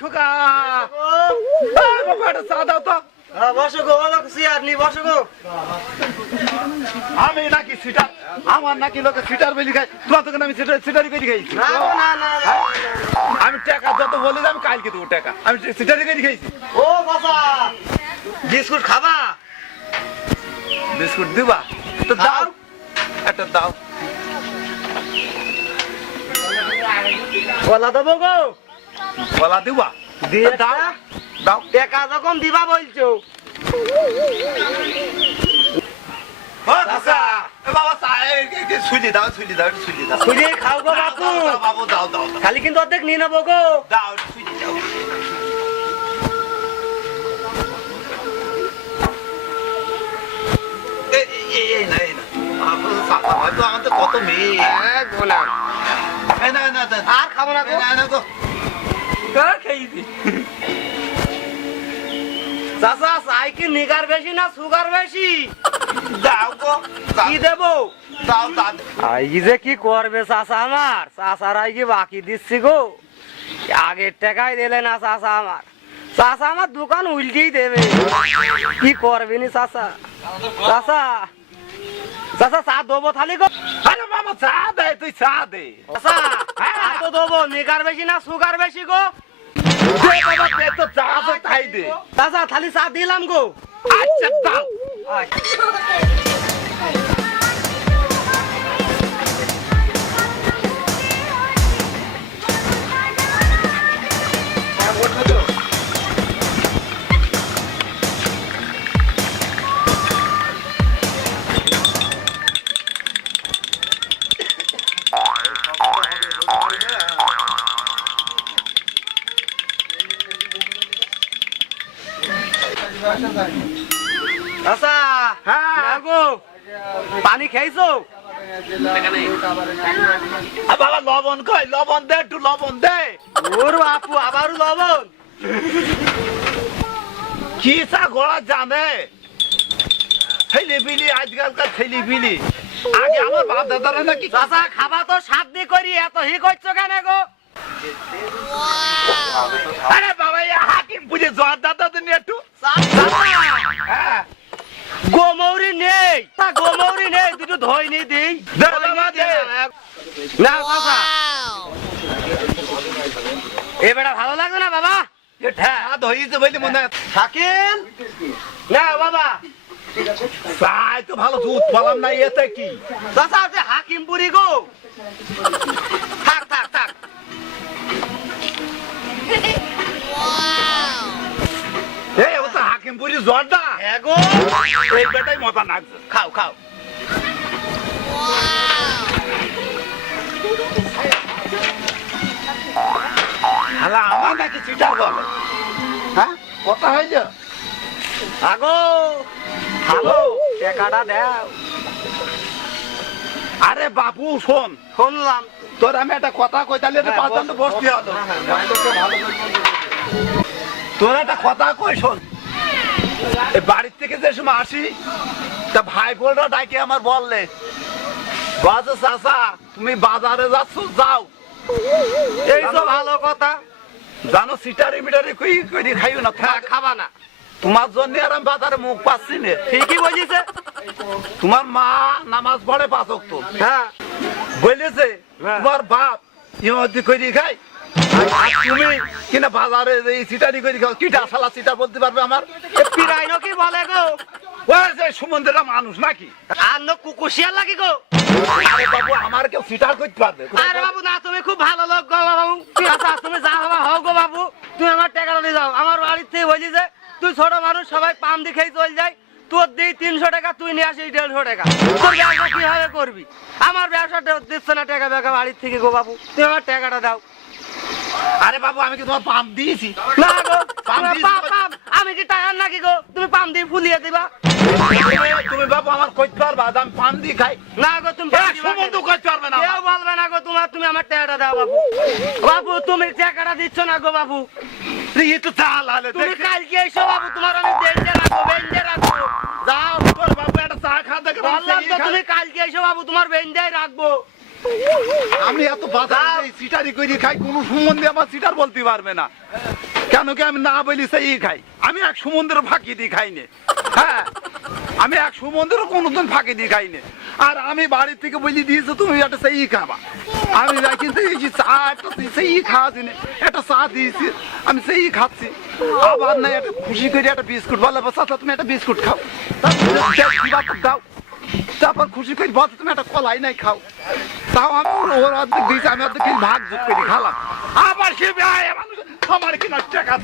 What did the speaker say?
খোকা বাবা চা দাও তো। হ্যাঁ, আমি নাকি সিটার আমার নাকি লোকে সিটার বেলি খাই তোমার তোকে আমি সিটার বেলি খাইছি। না না না না। আমি টাকা যত বলে আমি কালকে দেবো টাকা। আমি সিটারি বেলি খাইছি। ও বাবা। বিস্কুট খাবা? বিস্কুট দিবা? তো দাও। একটা দাও। কলা দেবো গো। বলা দিবা? দিয়ে দাও। দাও। টাকা যখন দিবা বলছো। খালি কিন্তু অর্ধেক নিয়ে নেব গো। দাও আমাদের কত মেয়ে। না, না। আর খাব না গো। এই না, এই না গো। চাচা চাই কি নিগার বেশি না সুগার বেশি? দাও গো, কি দেবো? দাও, দাও। আই যে কি করবে চাচা আমার? চাচার আই কি বাকি দিচ্ছি গো? আগের টাকাই দিলে না চাচা আমার। চাচা আমার দোকান উল্টেই দেবে। কি করবে নি চাচা? চাচা চাচা চা দেবো থালি গো। আরে বাবা চা দে তুই চা দে। চাচা চা তো দেবো মেকার বেশি না সুগার বেশি গো। তো চা আছে তাই দে চাচা খালি চা দিলাম গো আচ্ছা দাও। চাচা হ্যাঁ। গো পানি খেয়েছো? বাবা লবণ কই? লবণ দে একটু লবণ দে। ওর আপু আবারও লবণ। কি চা গোড়া জানে ছেলে বিলি আজকালকার ছেলে বিলি আগে আমার বাপ দাদারা নাকি চাচা খাবা তো সাত দিয়ে করি এত হি করছ কেন গো? আরে বাবা হাকিম বুঝে জোয়ার দাদা দিন একটু গোমৌরি নেই। তা গোমৌরি নেই দুটো ধইনি দিই। বাবা না চাচা এ বেটা ভালো লাগবে না বাবা? থাকেন না বাবা। চাই তো ভালো দুধ পালাম না এতে কি? চাচা যে হাকিমপুরি গো। থাক থাক থাক। হ্যাঁ এই বেটাই মজা খাও খাও হালা আমার নাকি চিটার বলে হ্যাঁ কথা হইল আগো ভালো টাকাটা দাও আরে বাপু শোন শুনলাম তোর আমি একটা কথা কই তাহলে হ্যাঁ, পাঁচ বসতে হ্যাঁ, হ্যাঁ, তোর একটা কথা কই শোন বাড়ির থেকে যে সময় আসি তা ভাই বোনরা ডাকে আমার বললে বাজে চাচা তুমি বাজারে যাচ্ছ যাও। এই তো ভালো কথা জানো সিটারি মিটারি কই কই খাইও না? হ্যাঁ, খাবা না। তোমার জন্য আর আমি বাজারে মুখ পাচ্ছি না। ঠিকই বলিছে। তোমার মা নামাজ পড়ে পাঁচ তো হ্যাঁ। বলেছে হ্যাঁ। তোমার বাপ ইমামতি করি খাই আর তুমি কিনা বাজারে এই সিটারি করি খাও কিটা শালা সিটার বলতে পারবে আমার? পিরাইনো কি বলে গো? ওই যে সুমন্দিরা মানুষ নাকি? আর নো কুকুশিয়া লাগি গো? আরে বাবু আমার কেউ সিটার করতে পারবে? আরে বাবু না তুমি খুব ভালো লোক গো বাবু। আচ্ছা তুমি যা হবা হও গো বাবু। তুমি আমার টাকাটা দিয়ে যাও। আমার বাড়ির থেকে বলি যে তুই ছোট মানুষ সবাই পাম দিখেই চল যায় তোর দিই তিনশো টাকা তুই নিয়ে আসিস দেড়শো টাকা। তোর ব্যবসা কীভাবে করবি? আমার ব্যবসা দিচ্ছে না টাকা বেকা বাড়ির থেকে গো বাবু। তুমি আমার টাকাটা দাও। আরে বাবু আমি কি তোমার পাম্প দিয়েছি? না গো পাম পাম পাম আমি কি টাকার নাকি গো? তুমি পাম দিয়ে ফুলিয়ে দিবা। তুমি- বাবু আমার কইতে পারবা আমি পাম্প দিয়ে খাই। না গো তুমি পাম দিবা কইতে পারবে না কেউ বলবে না গো তোমার তুমি আমার টাকাটা দাও বাবু। বাবু তুমি টাকাটা দিচ্ছ না গো বাবু। এই তো চাল আলে তুমি কালকে এসো বাবু তোমার আমি বেঞ্চে রাখব বেঞ্চে রাখব। যাও তোর বাবু একটা চা খা দেখে বললাম তো তুমি কালকে এসো বাবু তোমার বেঞ্চাই রাখব। আমি এত বাজারে সিটারি করি খাই, কোনো সম্বন্ধে আমার সিটার বলতে পারবে না। কেন কি আমি না বলি সেই খাই? আমি এক সমুদ্র ফাঁকি দিয়ে খাইনি হ্যাঁ আমি এক সমুদ্র কোনোদিন ফাঁকি দিয়ে খাইনি আর আমি বাড়ি থেকে বলি দিয়েছি, তুমি একটা সেই খাবা। আমি কিন্তু এই চা, একটা সেই খাওয়া দিনে একটা চা দিয়েছি, আমি সেই খাচ্ছি। আবার না একটা খুশি করে একটা বিস্কুট বলে বাচ্চা তুমি একটা বিস্কুট খাও। তারপর দাও। তারপর খুশি করে বলছে তুমি একটা কলাই নাই খাও। তাও আমি ওর অর্ধেক দিয়েছি আমি অর্ধেক কিছু ভাগ যোগ করে খালাম আবার সে আমার কিনা টাকা